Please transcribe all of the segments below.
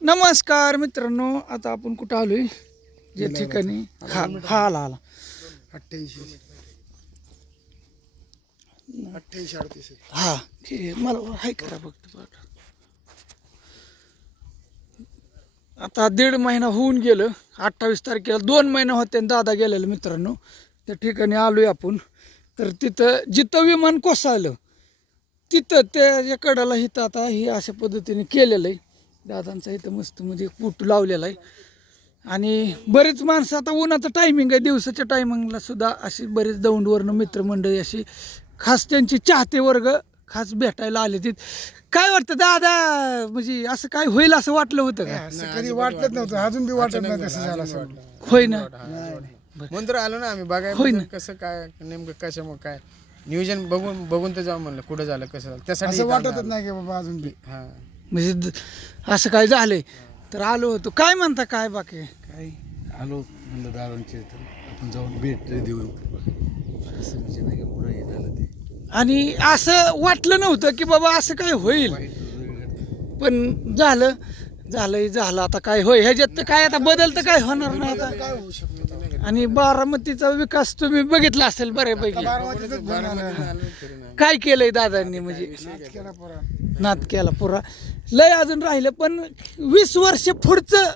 नमस्कार मित्रांनो, आता आपण कुठं आलोय जे ठिकाणी हा हा आला 88 38 हा ठीक आहे. मला हाय करा फक्त आता 1.5 महिना होऊन गेलं. 28 तारखेला 2 महिने होते आणि दादा गेलेले मित्रांनो. त्या ठिकाणी आलोय आपण. तर तिथं जिथं विमान कोसळलं तिथं त्याच्या कडाला इथं आता हे अशा पद्धतीने केलेलं आहे. दादांचा इथं मस्त म्हणजे पूट लावलेला आहे. आणि बरीच माणसं आता उन्हाचं टायमिंग आहे, दिवसाच्या टायमिंगला सुद्धा अशी बरीच दौंडवरनं मित्रमंडळी अशी खास त्यांची चाहते वर्ग खास भेटायला आले. तिथे काय वाटतं दादा, म्हणजे असं काय होईल असं वाटलं होतं का? असं कधी वाटलंच नव्हतं, अजून बी वाटत नाही कसं झालं असं. होय ना. म्हणून तर आलो ना आम्ही होय बघायला ना. कसं काय नेमकं कशामुळे काय नियोजन बघून तर जाऊ म्हणलं कुठं झालं कसं झालं त्यासाठी असं इथं वाटतच आलो. नाही की बाबा अजून बी. हा म्हणजे असं काय झालंय तर आलो होतो. काय म्हणता काय बाकी? काय आलो म्हणलं दादांचे तर आपण जाऊन भेट देऊ असं म्हणजे नाही का पुढं हे झालं ते आणि असं वाटलं नव्हतं की बाबा असं काय होईल, पण झालं आता काय होय ह्याच्यात तर काय आता बदल तर काय होणार नाही आता. काय होऊ शकतं? आणि बारामतीचा विकास तुम्ही बघितला असेल बऱ्यापैकी. बारामतीतच घेऊन आलोय. आलो फिरून आलो. काय केलंय दादांनी, म्हणजे नाच केला पोरा. नाद केला पुरा. लय अजून राहिलं पण 20 वर्ष पुढचं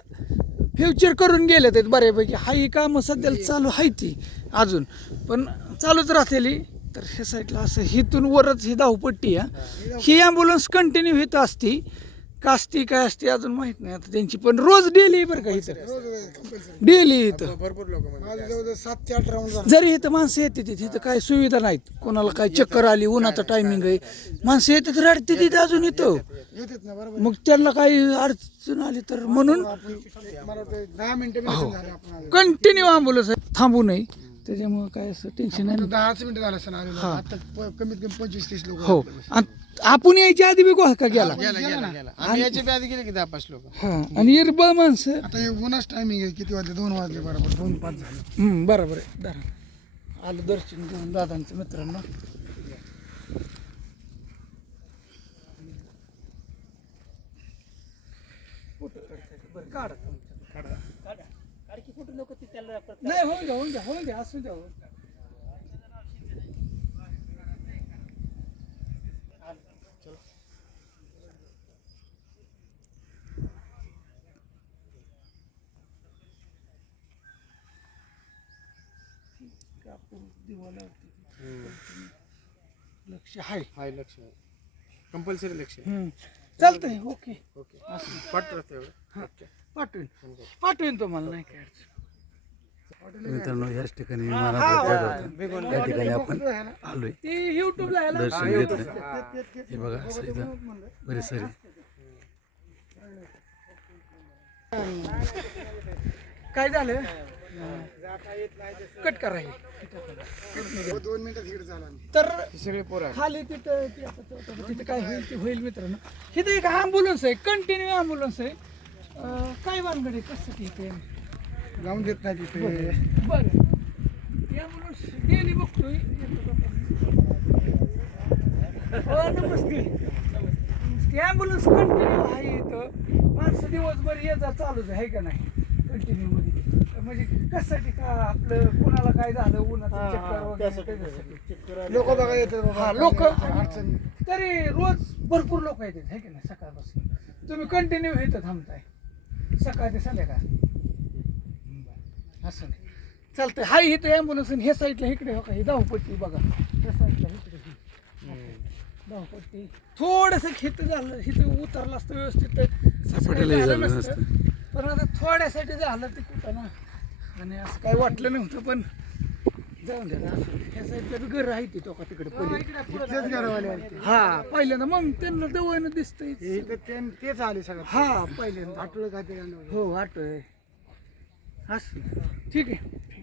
फ्युचर करून गेले ते बऱ्यापैकी. हाही कामं सध्याला चालू आहे ती अजून पण चालूच राहतेली. तर ह्या साईडला असं हिथून वरच ही धावपट्टी आहे. ही ॲम्ब्युलन्स कंटिन्यू हिथं असती का असती काय असते अजून माहित नाही आता त्यांची, पण रोज डेली बरं का इथं, कंपल्सरी. डेली इथं. भरपूर लोक माझं जवळजवळ 7 ते 8 राऊंड झालं. जरी इथं माणसं येते तिथं काय सुविधा नाहीत. कोणाला काय चक्कर आली, उन्हाचा टायमिंग आहे, माणसं येतात रडते तिथे अजून येतं. येतात ना बरोबर. मग त्यांना काही अडचण आली तर म्हणून आपण मला वाटतं 10 मिनिटं बी नसेल झाले आपण आलेलो. कंटिन्यू ॲम्ब्युलन्स थांबू नये, त्याच्यामुळे काय असं टेन्शन नाही. फक्त 10च मिनिटं झालं असं आलेलो. आता कमीत कमी 25-30 लोक. हो, आणि आपण यायच्या आधी बी गोळका गेला. गेला आम्ही याच्या बी आधी गेले की 10-5 लोक हा, आणि इरबळ माणसं. आता हे उन्हाच टायमिंग आहे, किती वाजले? 2 वाजले बरोबर. 2:05 झालं. बरोबर आहे. आलं दर्शन घेऊन दादांचं मित्रांनो. नाही होऊन द्या असू द्या. लक्ष आहे. हाय लक्ष कंपल्सरी लक्ष चालतंय. ओके, ओके पाठ राहतं एवढं पाठवेन तुम्हाला, नाही काय अडचण. मित्रांनो याच ठिकाणी विमानात त्या ठिकाणी आपण आलोय ते युट्यूबला आहे ना. दर्शन घेतलं. हे बघा असं इथं बरेच सारे काय झालं कट करा हे. 2 मिनिटात इकडे झाला. तर सगळे पोरं खाली तिथं काय होईल ते होईल मित्रांनो. इथं एक ॲम्ब्युलन्स आहे, कंटिन्यू ॲम्ब्युलन्स आहे. काय भानगड आहे कसं इथे जाऊन देत नाही तिथे. बरं. ॲम्ब्युलन्स डेली बघतोय. हो नमस्ते. ॲम्ब्युलन्स कंटिन्यू आहे इथं. माणसं दिवसभर ये जा चालूच आहे का नाही कंटिन्यू मध्ये. म्हणजे कशासाठी का आपलं कोणाला काय झालं उन्हाचं चक्कर वगैरे त्याच्यासाठी. लोक बघा येतात बाबा. हा, लोक अडचण. तरी रोज भरपूर लोक येतात आहे की नाही सकाळपासून. तुम्ही कंटिन्यू इथं थांबताय सकाळ ते संध्याकाळ. असं नाही चालतंय. हाय इथं ॲम्ब्युलन्स. हे साईडला इकडे हो का, ही धावपट्टी बघा. त्या साईडला इकडे धावपट्टी थोडंसं हिथं झालं, हिथं उतरलं असतं व्यवस्थित तर सपाटीला झालं झालं नसतं. पण आता थोड्यासाठी झालं ते कुठं ना, आणि असं काय वाटलं नव्हतं. पण जाऊन द्या असं. ह्या साईडला बी घर आहे ती टोका तिकडे तेच घरवाले आले ते. हा पहिल्यांदा मग त्यांना जवळनं दिसतंय. हे तर तेच आले सगळं. हा पहिल्यांदा आठवलं काय ते आणलं. हो आठवय. असं ठीक आहे.